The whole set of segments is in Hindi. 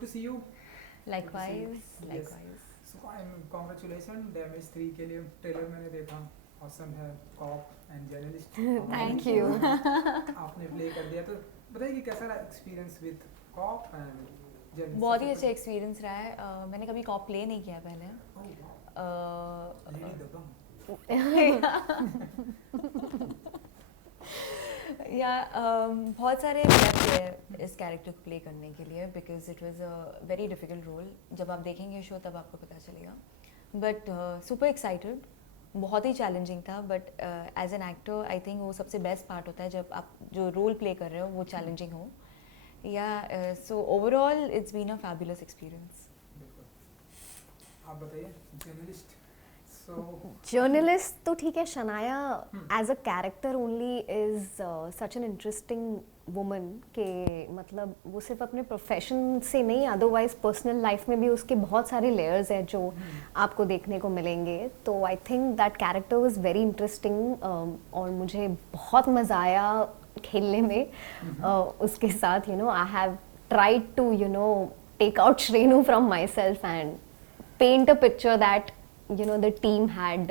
good to see you. Likewise, Yes. likewise. So I'm congratulations Damage 3 के लिए ट्रेलर मैंने देखा, awesome है, cop and journalist. Thank you. आपने प्ले कर दिया, तो बताइए कि कैसा रहा experience with cop and journalist? बहुत ही अच्छा एक्सपीरियंस रहा है। मैंने कभी कॉप प्ले नहीं किया पहले। लेडी दबंग। या बहुत सारे steps है इस कैरेक्टर को प्ले करने के लिए, because it was a very difficult role. जब आप देखेंगे शो तब आपको पता चलेगा, बट सुपर एक्साइटेड। बहुत ही चैलेंजिंग था, but as an actor I think वो सबसे बेस्ट पार्ट होता है जब आप जो रोल प्ले कर रहे हो वो चैलेंजिंग हो। Yeah so overall it's been a fabulous experience. आप बताइए जर्नलिस्ट। जर्नलिस्ट तो ठीक है, Shanaya as a character only is such an interesting woman के मतलब वो सिर्फ अपने प्रोफेशन से नहीं, अदरवाइज पर्सनल लाइफ में भी उसके बहुत सारे लेयर्स हैं जो आपको देखने को मिलेंगे। तो I think that character was very interesting और मुझे बहुत मज़ा आया खेलने में उसके साथ। You know I have tried to take out Shrenu from myself and paint a picture that the team had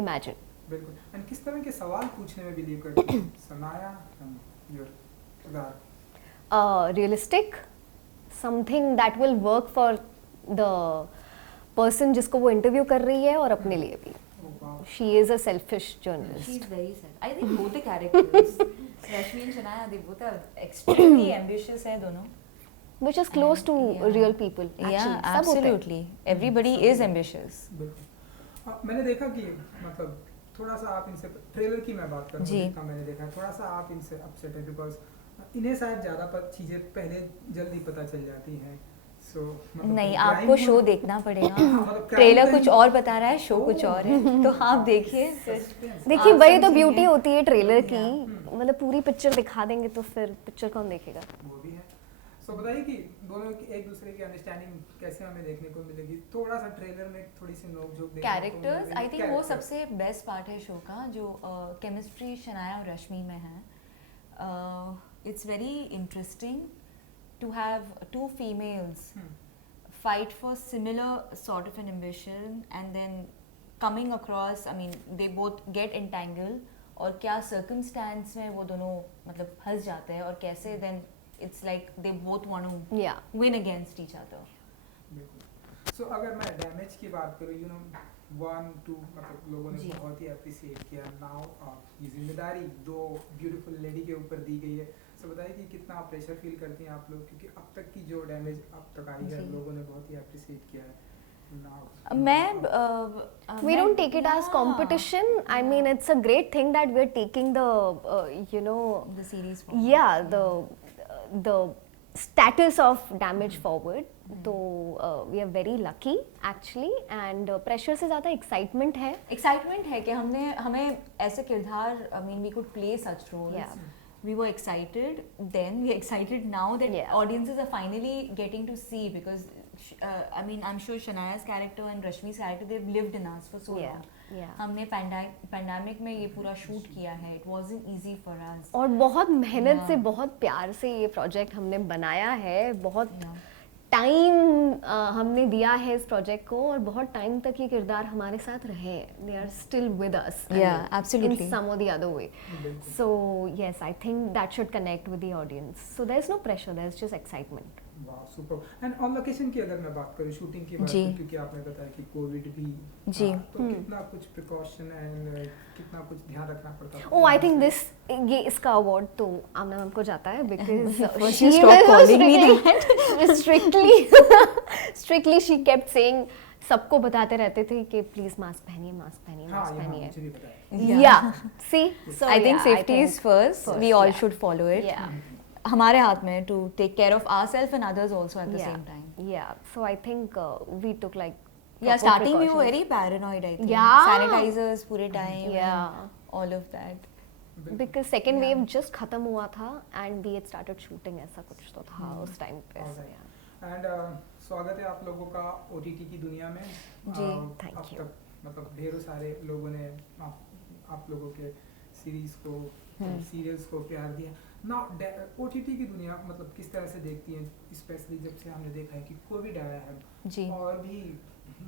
imagined. बिल्कुल। एंड किस तरह के सवाल पूछने में बिलीव करते हैं सनाया योर किरदार? Realistic, something that will work for the person जिसको वो इंटरव्यू कर रही है और अपने लिए भी। She is a selfish journalist. She is very sad. I think both the characters, Rashmi and Shanaya, they both are extremely ambitious है दोनों। Which is close to real people. Yeah, actually. सब होते हैं। absolutely. Everybody is ambitious. बिल्कुल। मैंने देखा कि मतलब थोड़ा सा आप इनसे, ट्रेलर की मैं बात कर रहा हूँ जितना मैंने देखा, थोड़ा सा आप इनसे अपसेट है बिकॉज इन्हें शायद ज़्यादा चीज़ें पहले जल्दी पता चल जाती हैं। सो नहीं, आपको शो देखना पड़ेगा। ट्रेलर कुछ और बता रहा है, शो कुछ और है, तो आप देखिए। देखिए वही तो ब्यूटी होती है ट्रेलर की, मतलब पूरी पिक्चर दिखा देंगे तो फिर पिक्चर कौन देखेगा। वो भी है। तो बताइए कि दोनों की एक दूसरे की अंडरस्टैंडिंग कैसे हमें देखने को मिलेगी? थोड़ा सा ट्रेलर में थोड़ी सी नोक-झोंक देखने को कैरेक्टर्स आई थिंक वो सबसे बेस्ट पार्ट है शो का, जो केमिस्ट्री शनाया और रश्मि में है। It's very interesting to have two females fight for similar sort of an ambition and then coming across, I mean they both get entangled, और क्या circumstance में वो दोनों मतलब फंस जाते हैं और कैसे then it's like they both want to win against each other. So अगर मैं डैमेज की बात करूँ, you know 1 2 मतलब लोगों ने बहुत ही अप्रिशिएट किया। नाउ ये जिम्मेदारी दो ब्यूटीफुल लेडी के ऊपर दी गई है। तो बताइए कि कितना प्रेशर फील करती हैं आप लोग, क्योंकि अब तक की जो डैमेज अब तक आई है लोगों ने बहुत ही अप्रिशिएट किया है। We don't take it as competition. I mean, it's a great thing that we're taking the the series forward. the status of damage forward. तो we are very lucky actually, and pressure से ज़्यादा excitement है। Excitement है कि हमें ऐसे किरदार, I mean we could play such roles. We were excited then, we are excited now that audiences are finally getting to see, because I mean I'm sure Shanaya's character and Rashmi's character, they've lived in us for so long. हमने पैंडेमिक में ये पूरा शूट किया है, it wasn't easy for us, और बहुत मेहनत से बहुत प्यार से ये प्रोजेक्ट हमने बनाया है, बहुत टाइम हमने दिया है इस प्रोजेक्ट को, और बहुत टाइम तक ये किरदार हमारे साथ रहे। They are still with us absolutely in some or the other way. So yes, I think that should connect with the audience. So there's no pressure, there's just excitement. वाह सुपर। एंड ऑन लोकेशन की अगर मैं बात करूं, शूटिंग की बात करूं, क्योंकि आपने बताया कि कोविड भी तो कितना कुछ प्रिकॉशन एंड कितना कुछ ध्यान रखना पड़ता है। Oh, I think ये इसका अवार्ड तो आमना मैम को जाता है, because she stopped calling me that. strictly she kept saying, सबको बताते रहते थे कि प्लीज मास्क पहनिए, मास्क पहनिए, मास्क पहनिए। Yeah, see, so I think safety is first. We all should follow it. हमारे हाथ में to take care of ourselves and others also at the same time. So I think we took like starting we were very paranoid, I think. Sanitizers पूरे time, all of that. Because second wave just खत्म हुआ था and we had started shooting, ऐसा कुछ तो था उस टाइम पे। And स्वागत है आप लोगों का OTT की दुनिया में। जी, थैंक यू। मतलब ढेरों सारे लोगों ने आप लोगों के सीरीज को सीरियल्स को प्यार दिया ना। ओटीटी की दुनिया मतलब किस तरह से देखती है, स्पेशली जब से हमने देखा है कि कोविड आया है जी और भी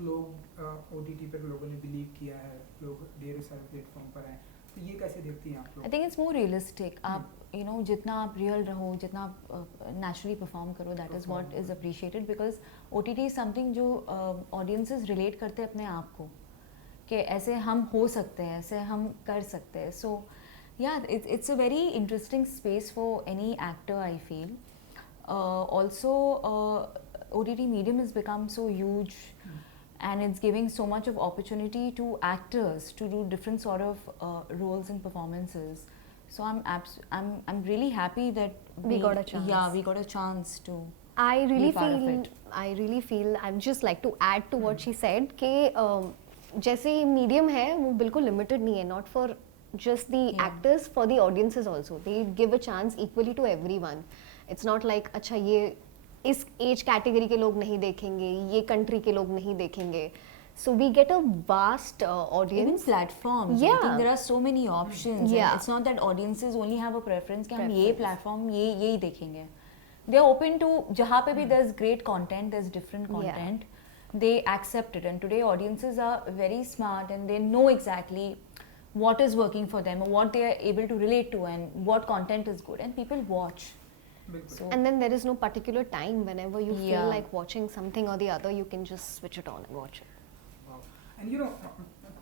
लोग ओटीटी पर लोगों ने बिलीव किया है, लोग ढेर सारे प्लेटफॉर्म पर आए, तो ये कैसे देखती हैं आप लोग? I think it's more realistic. आप यू नो जितना आप रियल रहो, जितना आप नेचुरली परफॉर्म करो, that is what is appreciated. Because OTT is something जो ऑडियंसेस रिलेट करते हैं अपने आप को, कि ऐसे हम हो सकते हैं, ऐसे हम कर सकते हैं. सो yeah, it's a very interesting space for any actor, I feel. Also, OTT medium has become so huge, and it's giving so much of opportunity to actors to do different sort of roles and performances. So I'm really happy that We got a chance. Yeah, we got a chance to. I really part of feel I'd just like to add to what she said कि जैसे मीडियम है वो बिल्कुल लिमिटेड नहीं है, not for just the actors, for the audiences also. They give a chance equally to everyone. It's not like अच्छा ये इस एज कैटेगरी के लोग नहीं देखेंगे, ये कंट्री के लोग नहीं देखेंगे. So we get a vast Even audience. platforms, I Yeah. think there are so many options. Yeah. And it's not that audiences only have a preference कि हम ये platform यही देखेंगे. They are open to जहाँ पे भी there's great content, there's different content. They accept it, and today audiences are very smart and they know exactly what is working for them or what they are able to relate to and what content is good, and people watch. बिल्कुल. So And then there is no particular time. Whenever you Yeah. feel like watching something or the other, you can just switch it on and watch it. And you know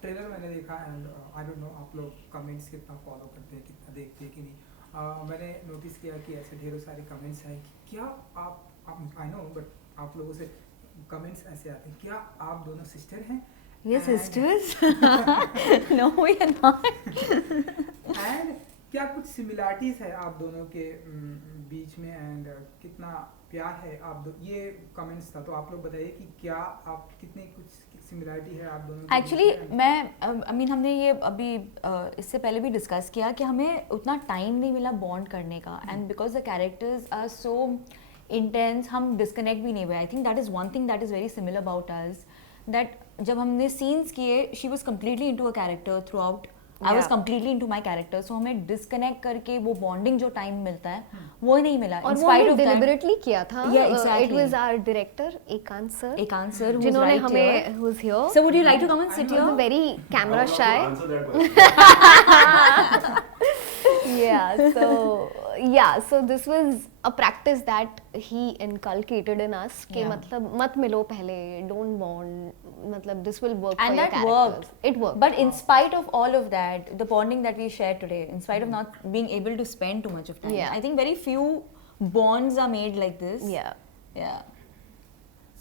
trailer मैंने देखा एंड आई डोंट नो आप लोग कमेंट्स कितना फॉलो करते हैं, कितना देखते हैं कि नहीं. मैंने नोटिस किया कि ऐसे ढेरों सारे कमेंट्स हैं कि क्या आप आई नो बट आप लोगों से कमेंट्स ऐसे आते हैं, क्या आप दोनों सिस्टर हैं? we're And- sisters. No, we are not. And क्या कुछ सिमिलरिटीज है आप दोनों के बीच में, एंड कितना प्यार है आप दो, ये कमेंट्स था, तो आप लोग बताइए कि क्या आप कितनी कुछ सिमिलरिटी है आप दोनों के एक्चुअली बीच में? मैं आई मीन हमने ये अभी इससे पहले भी डिस्कस किया कि हमें उतना टाइम नहीं मिला बॉन्ड करने का, and because the characters are so intense हम डिस्कनेक्ट भी नहीं हुए. I think that is one thing that is very similar about us, that जब हमने सीन्स किए she was completely into a character throughout, I was completely into my character. So हमें डिस्कनेक्ट करके वो बॉन्डिंग जो टाइम मिलता है वो नहीं मिला. और वो हमने deliberately किया था. Yeah, exactly. It was our director एकांत sir. एकांत सर जिन्होंने हमें who's here. So would you like to come and sit He was here? very camera I would love to shy. answer that question. So this was a practice that he inculcated in us कि Yeah. मतलब मत मिलो पहले, don't bond, मतलब this will work And for your that characters. worked. It worked. But in spite of all of that, the bonding that we share today, in spite of not being able to spend too much of time, Yeah. I think very few bonds are made like this. Yeah. Yeah.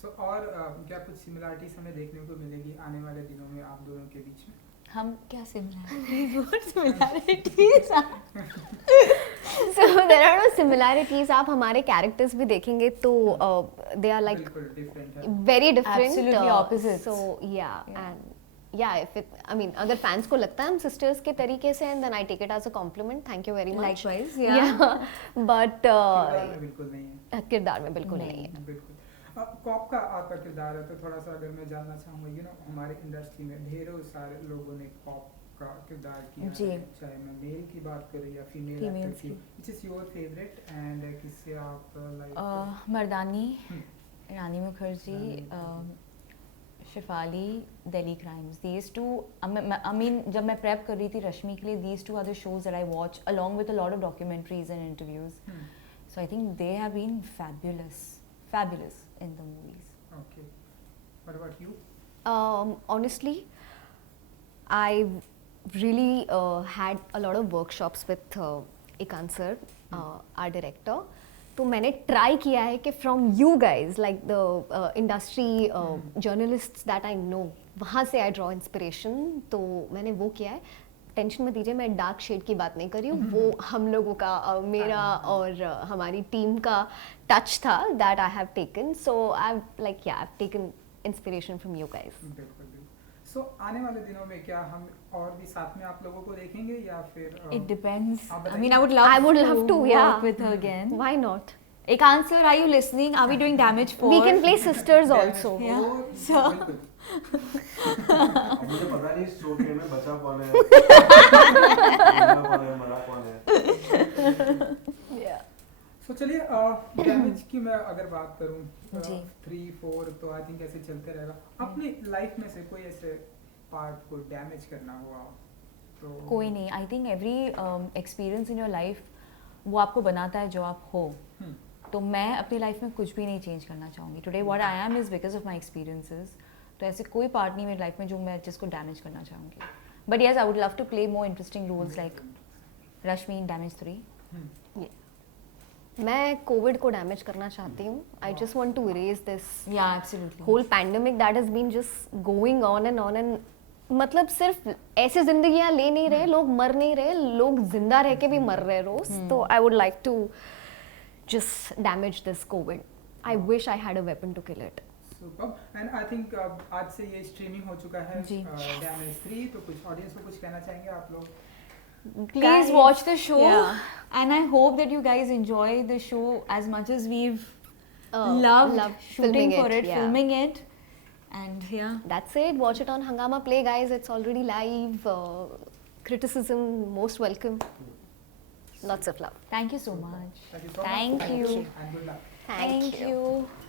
So, और क्या कुछ सिमिलरिटीज हमें देखने को मिलेगी आने वाले दिनों में आप दोनों के बीच में? हम क्या similarities? What similarities are? So there are no similarities. आप हमारे characters भी देखेंगे तो they are like बिल्कुल डिफरेंट है. very different. Absolutely opposites. So yeah, and if it, I mean, अगर fans को लगता है हम sisters के तरीके से, and then I take it as a compliment. Thank you very much. Likewise, yeah. But किरदार में बिल्कुल नहीं है. किरदार में बिल्कुल नहीं है. बिल्कुल. कॉप का आपका किरदार है, तो थोड़ा सा अगर मैं जानना चाहूँगा, यू नो हमारे इंडस्ट्री में ढेरों सारे लोगों ने कॉप का किरदार किया जी. है, चाहे मैं मेल की बात करूँ या फीमेल एक्टर Females की. की. Which is your favourite and किससे आप like? Mardaani, Hmm. Rani Mukherjee, Shefali, Delhi Crimes. These two, I mean, जब मैं prep कर रही थी रश्मि के लिए, these two are the shows that I watch along with a lot of documentaries and interviews. So I think they have been fabulous in the movies. Okay. What about you? Honestly, I really had a lot of workshops with Ekan sir, our director. तो मैंने ट्राई किया है कि from you guys like the industry journalists that I know, वहाँ से आई ड्रॉ इंस्पिरेशन. तो मैंने वो किया है. टेंशन मत लीजिए, मैं डार्क शेड की बात नहीं कर रही हूँ. वो हम लोगों का मेरा और हमारी टीम का टच था that I have taken. So I like I have taken inspiration from you guys. बिल्कुल बिल्कुल. सो आने वाले दिनों में क्या हम और भी साथ में आप लोगों को देखेंगे या फिर It depends. आप I mean, बताइए. I would love to yeah. work with her again. Why not? Ekan sir, are you listening? Are we doing Damage 4? We can play sisters also. Yeah. बिल्कुल. अब मुझे पता नहीं इस शो के में बचा कौन है, मरा कौन है। सो चलिए डैमेज की मैं अगर बात करूं जी। 3-4 तो आई थिंक ऐसे चलते रहेगा। अपनी लाइफ में से कोई ऐसे पार्ट को डैमेज करना हुआ तो कोई नहीं, I think every experience in your life वो आपको बनाता है जो आप हो। हम्म, तो मैं अपनी लाइफ में कुछ भी नहीं चेंज करना चाहूँगी। Today what I am is because of my experiences. तो ऐसे कोई पार्ट नहीं मेरी लाइफ में जो मैं जिसको डैमेज करना चाहूँगी। But yes I would love to play more interesting roles like Rashmi in Damage 3। Hmm, मैं कोविड को डैमेज करना चाहती हूँ. I just want to erase this yeah absolutely whole pandemic that has been just going on and मतलब सिर्फ ऐसे जिंदगियां ले नहीं रहे लोग, मर नहीं रहे लोग, जिंदा रह के भी मर रहे रोज. तो I would like to just damage this Covid. I wish I had a weapon to kill it. Super. And I think आज से ये स्ट्रीमिंग हो चुका है जी। डैमेज 3। तो कुछ ऑडियंस को कुछ कहना चाहेंगे आप लोग? Please watch the show, Yeah. and I hope that you guys enjoy the show as much as we've loved loved shooting filming for it, it, yeah. filming it, and yeah. That's it. Watch it on Hangama Play, guys. It's already live. Criticism most welcome. Lots of love. Thank you so much. Thank you so much. Thank you. And good luck. Thank you. you.